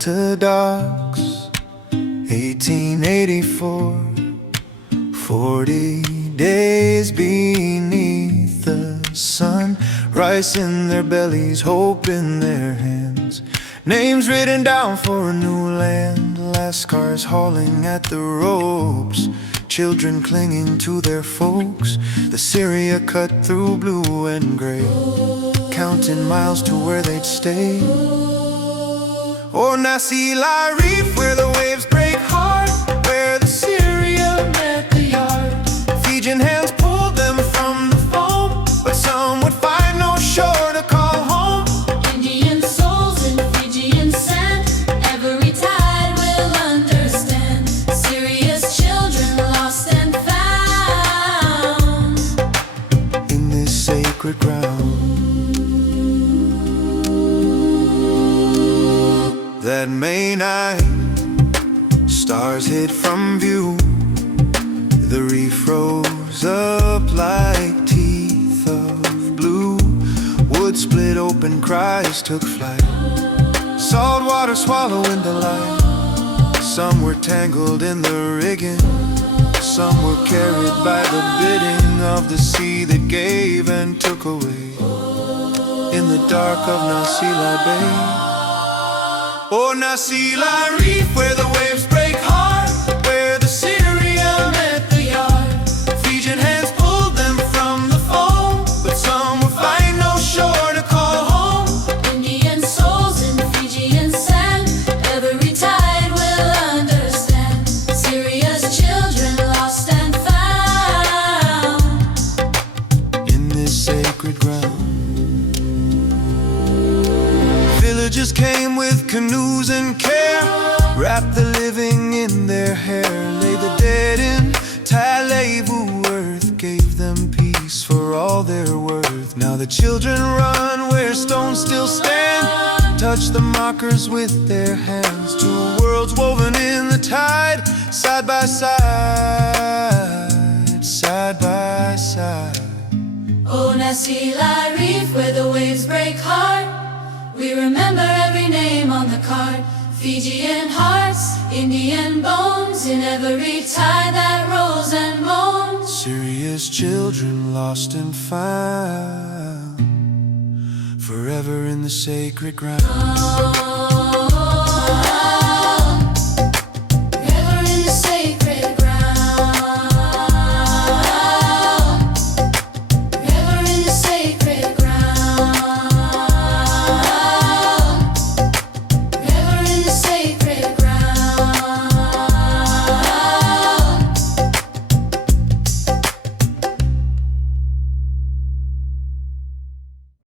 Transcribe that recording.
Calcutta docks, 1884. 40 days beneath the sun, rice in their bellies, hope in their hands, names written down for a new land. Lascars hauling at the ropes, children clinging to their folks. The Syria cut through blue and gray, counting miles to where they'd stay. Oh, Nasilai Reef, where the waves break hard, where the Syria met the yard. Fijian hands pulled them from the foam, but some would find no shore to call home. Indian souls in Fijian sand, every tide will understand. Syria's children lost and found in this sacred ground. That May night, stars hid from view. The reef rose up like teeth of blue. Wood split open, cries took flight. Salt water swallowing the light. Some were tangled in the rigging, some were carried by the bidding of the sea that gave and took away. In the dark of Nasilai Bay. Oh, Nasilai Reef, where the waves break hard, where the Syria met the yard. Fijian hands pulled them from the foam, but some would find no shore to call home. Indian souls in Fijian sand, every tide will understand. Syria's children lost and found in this sacred ground. Villagers came with canoes and care, wrapped the living in their hair, lay the dead in Tailevu. Earth gave them peace for all their worth. Now the children run where stones still stand, touch the mockers with their hands. Two worlds woven in the tide, side by side, side by side. Oh, Nasilai Reef, where the waves break hard, we remember every name on the card. Fijian hearts, Indian bones, in every tide that rolls and moans. Syria's children lost and found, forever in the sacred ground. Oh,